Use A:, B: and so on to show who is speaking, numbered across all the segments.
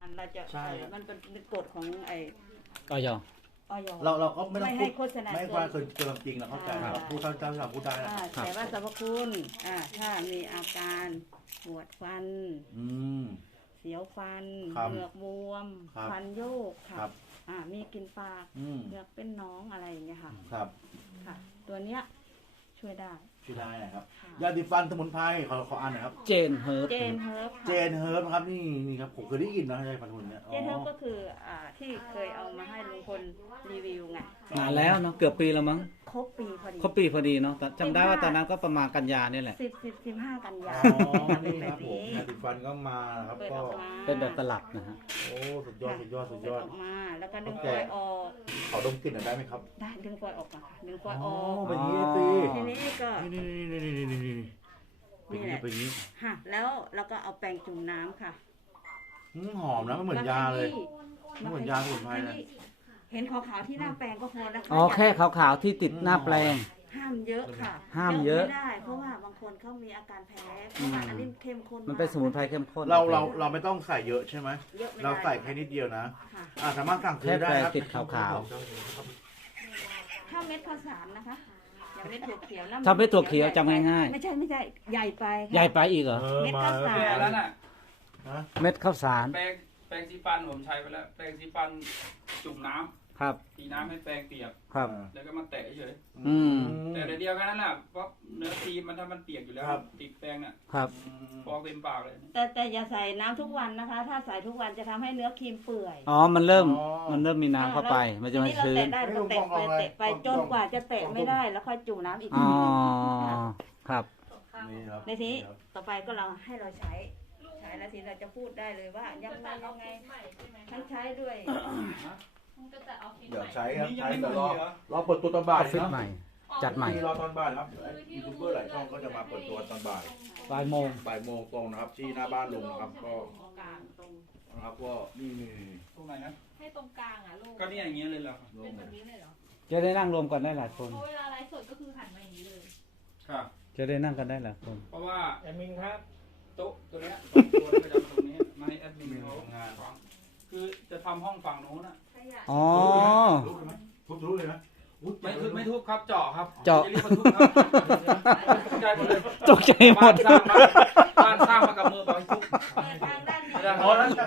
A: เราจะมันเป็นกฎของไอ
B: อย
C: เราก็ไม่ต้อง
A: ไม่
C: พู
A: ให้
C: ด
A: โฆษณา
C: ไม่ว่าคือเกินจริงเราเข้าใจครับพูดเท่าพูดได้นะ
A: แต่ว่าสรรพคุณถ้ามีอาการปวดฟัน
C: ม
A: เสียวฟัน
C: ครับ
A: เหงือกบวม
C: ครับ
A: ฟันโยกค่ะ
C: ครับ
A: มีกลินปาก
C: ม
A: เหงือกเป็นหน้องอะไรอย่างเงี้ยค่ะ
C: ครับ
A: ค่ะ ตัวเนี้ยช่วยได้
C: ชื่อได้นะครับ
A: ค่ะ
C: ยาสีฟันสมุนไพรขออ่านหน่อยครับ
B: เจนเฮิร์บ
A: เจนเฮิร์บ
C: เจนเฮิร์บครับนี่ครับผมเคยได้ยินนะยาสีฟันคนเนี่ย
A: เจนเฮิร์บก็คือที่เคยเอามาให้ลุงพลรีวิวไง
B: นานแล้วเนาะเกือบปีแล้วมั้ง
A: ครบปีพอดี
B: ครบปีพอดีเนาะแต่จำได้ว่าตอนนั้นก็ประมาณกันยาเนี่ยแหละ
A: 15 กันยา
C: อ๋อ
A: เป็
C: นี่
A: นแบ
C: ครับ บผม
A: นี้
C: ยาสีฟันก็มาครับ
A: เปิด
C: ก็
A: ออกมา
B: เป็นแบบตลับนะฮะ
C: โอ้สุดยอดสุดยอดสุดยอด
A: เปิออกมาแล้วก็ดึง
C: โอ
A: ฟ
C: เค
A: อยล์ออก
C: ขอดมกลิ่นหน่อยได้ไหมครับ
A: ได้ดึงฟอยล์ออกมาค่ะดึงฟอยล์อ
C: อ๋อ
A: อก
C: เป็นอย่างนี้สิ
A: ทีนี้ก็
C: นี่เป็นอย่างนี้เป็นอย่างนี้
A: ค่ะแล้วเราก็เอาแป้งจุ่มน้ำค่ะ
C: หอมนะมันเหมือนยาเลย
A: มาข
C: เหมือนยาสมุนไพรเลย
A: ขยี้เห็นขาวๆที่หน้าแปรงก็พอนะคะ
B: อ๋อแค่ขาวๆที่ติดหน้าแปลง
A: ห้ามเยอะค่ะ
B: ห้ามเยอะ
A: ไม่ได้เพราะว่าบางคนเขามีอาการแพ้เพราะว่าอันนี้เข้มข้น
B: มันเป็นสมุนไพรเข้มข้น
C: เราไม่ต้องใส่เยอะใช่ไหม
A: เยอะไม่ได้
C: เราใส่แค่นิดเดียวนะ
A: ค่ะ
C: สามารถสั่งซื้อได้ครับ
B: แค่แปรงติดขาว
A: ถ้าเม็ดข้าวสารนะคะอย่างเม็ดถั่วเขียวนะ
B: ถ้าเม็ดถั่วเขียวจำง่ายๆ
A: ไม่ใช่ใหญ่ไปค่ะ
B: ใหญ่ไปอีกเหรอ
A: เม็ดข้าวสาร
D: แก่แล้วน่ะ
B: เม็ดข้าวสาร
D: แปรงสีฟันผมใช้ไปแล้ว แปรงสีฟันจุ่มน้ำ
B: ครับ
D: ตีน้ำให้แปรงเปียก
B: ครับ
D: แล้วก็มาแตะเฉย
B: อืม
D: แต่เดียวกันนั่นแหละเพราะเนื้อครีมมันถ้ามันเปียกอยู่แล้วติดแปรงน่ะ
B: ครับ
D: ฟองเต็มปากเลย
A: แต่อย่าใส่น้ำทุกวันนะคะ ถ้าใส่ทุกวันจะทำให้เนื้อครีมเปื่อย
B: อ๋อมันเริ่มมีน้ำเข้าไปมันจะไม่
A: เรา
B: ชื้น
A: แตะได้ก็แตะไปจนกว่าจะแตะไม่ได้แล้วค่อยจุ่มน้ำอีก
B: อ๋
A: ที
B: อ
A: หนึง
B: ครับ
C: นี่ครับ
A: ในทีนี้ต่อไปก็เราให้เราใช้แล้วทีเราจะพูดได้เลยว่ายังไงทั้งใช้ด้วย
C: เดี๋ยวใช้ครับ
D: นี่ยั
C: ใช้
D: งไม่
C: แต่
D: หม
C: รอ
D: ดเหรอ
C: รอเปิดตัวตอนบ่าย
B: ออฟฟิศ
C: นะ
B: ใหม่ จัดใหม่
C: รอตอนบ่ายครับยูทูบเบอร์หลายช่องก็จะมาเปิดตัวตอนบ่าย
B: บ่ายโมง
C: บ่ายโมงตรงนะครับที่หน้าบ้านลุงนะครับก็
A: กลางตรง
C: นะครับก็นี่
D: ตรงไหนนะ
E: ให้ตรงกลางอ่ะลูก
D: ก็เนี่ยอย่างเงี้ยเลยเหรอครับ
E: เป็นแบบนี้เลยเหรอ
B: จะได้นั่งรวมกันได้หลายคน
E: เพราะเวลาไลฟ์สดก็คือหันมาอย่างนี้เลย
D: ครับ
B: จะได้นั่งกันได้หลายคน
D: เพราะว่า
F: แอดมินครับ
D: โต๊ะตัวเนี้ยตัวนี้ก็จะมาตรงนี้มาให้แอดมินเขา
C: ทำงาน
D: ฟังคือจะทำห้องฝั่งโน้นน่ะ
B: อ๋อ
C: รู้เลยนะ
D: ไม่ทุบครับเจาะครับ
B: เจาะ
D: อย่าเรียกว่าทุบครับตกใจหมดเลย
B: ตกใจหมด
D: บ้านสร้างมากับมือบอกให้ทุบ
A: ทางด้านนี้
D: อ๋อแล้ว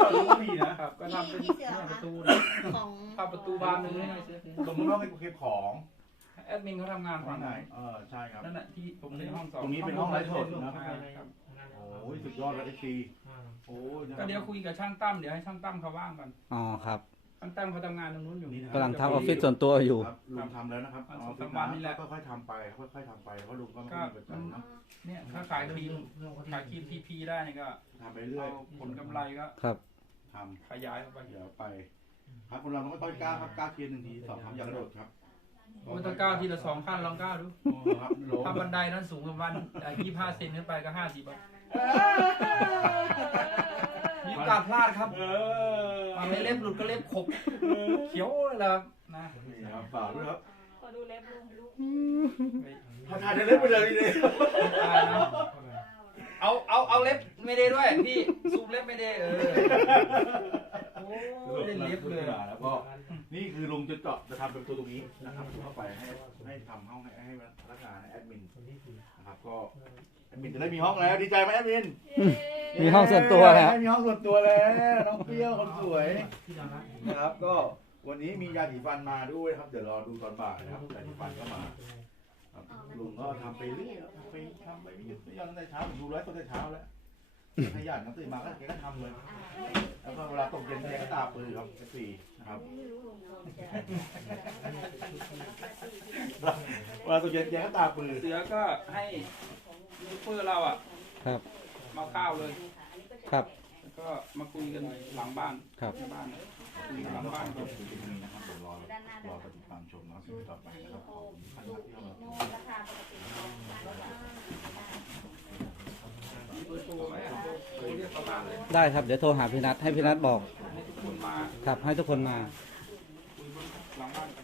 C: ก็มีนะครับ
D: ก็ทำเป็น
A: ที่เสือ
D: ประตู
A: ของ
D: ทำประตูบานหนึงให้หน่อยสิ
C: สมมติว่าเป็นเก็บของ
D: แอดมินเขาทำงานฝั่งไหน
C: ใช่ครับ
D: นั่นแหละที่ผมในห้องสอง
C: ตรงนี้เป็นห้องไลฟ์สดนะ
D: ครับ
C: โอ้ยสุดยอดแล้วไอซีโอ้ย
D: ก็เดี๋ยวคุยกับช่างตั้มเดี๋ยวให้ช่างตั้มเขาว่างกัน
B: อ๋อครับ
D: ช่างตั้มเขาทำงานตรงนู้นอยู่
B: กำลังทำออฟฟิศส่วนตัวอยู่
C: ครับลุงทำแล้วนะครับเอาไปค่อยๆทำไปค่อยๆทำไปเพราะลุงก็ไม่มีประจำนะ
D: เนี่ยถ้าขายครีมทีพีได้นี่ก็
C: ทำไปเรื่อย
D: เอาผลกำไรก็
B: ครับ
C: ท
D: ขยายออกไป
C: ำเดี๋ยวไปครับคนเราต้องค่อยๆก้าวครับก้าวเทียนหนึ่งทีสองครั้งอย่ากระโดดครับ
D: มันต้องก้าวทีละ2 ขั้นลองก้าวดู
C: ครับโล
D: ถ้าบันไดนั้นสูงประมาณ25 เซนขึ้นไปก็50 บาทมีโอกาสพลาดครับมันไม่เล็บหลุดก็เล็บขบเขียวเลยล่ะนะ
C: นี่ครับฝากด้วยครับ
E: ขอดูเล็บลูกลูก
C: พอถ่ายได้เล็บไปเลยนี่
D: เอาเล็บไม่ได้ด้วยพี่ซูมเล็บไม่ได้โอ้เล่นเล็บเลย
C: แล้วก็นี่คือลุงจะทำเป็นตัวตรงนี้นะครับเข้าไปให้ทำห้องให้พนักงานแอดมินนะครับก็แอดมินจะได้มีห้องแล้วดีใจไหมแอดมิน
B: มีห้องส่วนตัวแล้ว
C: มีห้องส่วนตัวแล้วน้องเปรี้ยวคนสวยนะครับก็วันนี้มียาสีฟันมาด้วยครับเดี๋ยวรอดูตอนบ่ายนะครับยาสีฟันก็มาลุงก็ทำไปเรื่อยทำไปไม่หยุดไม่หย่อนตั้งแต่เช้าผมดูไลฟ์ตั้งแต่เช้าแล้วขยันครับตื่นมาก็แกก็ทำเลยแล้วก็เวลาตกเย็นแกก็ตาปือครับสี่นะครับเวลาตกเย็นแกก็ตาปือ
D: เสือก็ให้ยูทูบเบอร์เราอ่ะ
B: ครับ
D: มาข้าวเลย
B: ครับ
D: แล้วก็มาคุยกันหลังบ้าน
B: ครับ
D: ในบ้านคุยกันห
C: หลั
D: ลั
C: ง
D: ง
C: บ้า
D: บ้าน น
C: ก็คือตรงนี้นะครับเดี๋ยวรอปฏิบัติชมนะสิ่งต่อไปนะครับขอบคุณท่านที่เข้ามา
A: ราคาปกติ
D: มีเบอร์โทรไหมโทรเรียกประมาณเลย
B: ได้ครับเดี๋ยวโทรหาพี่นัทให้พี่นัทบอก
D: ให้ทุกคนมา
B: ครับให้ทุกคนมา
D: คุยหลังบ้านกัน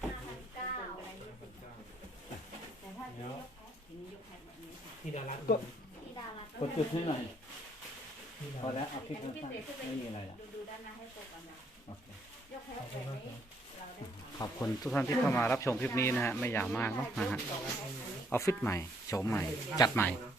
A: แต่ถ้าทีนี้ยกแพ็คแบบนี้ค่ะ
F: ที่ดารัต
B: กดจุดให้หน่อยพอแล้วเอาคลิป
A: อันนี้
B: สั้น
A: พิเศษขึ้นไป
B: ๆไม่มีอะไรแล้ว
A: ดูด้านหน้าให้โฟกัสนะ
B: โอเค
A: ยกให้แบบนี้เราได้ถาม
B: ขอบคุณทุกท่านที่เข้ามารับชมคลิปนี้นะฮะไม่ยาวมากเนาะนะฮะออฟฟิศใหม่โฉมใหม่จัดใหม่
A: เ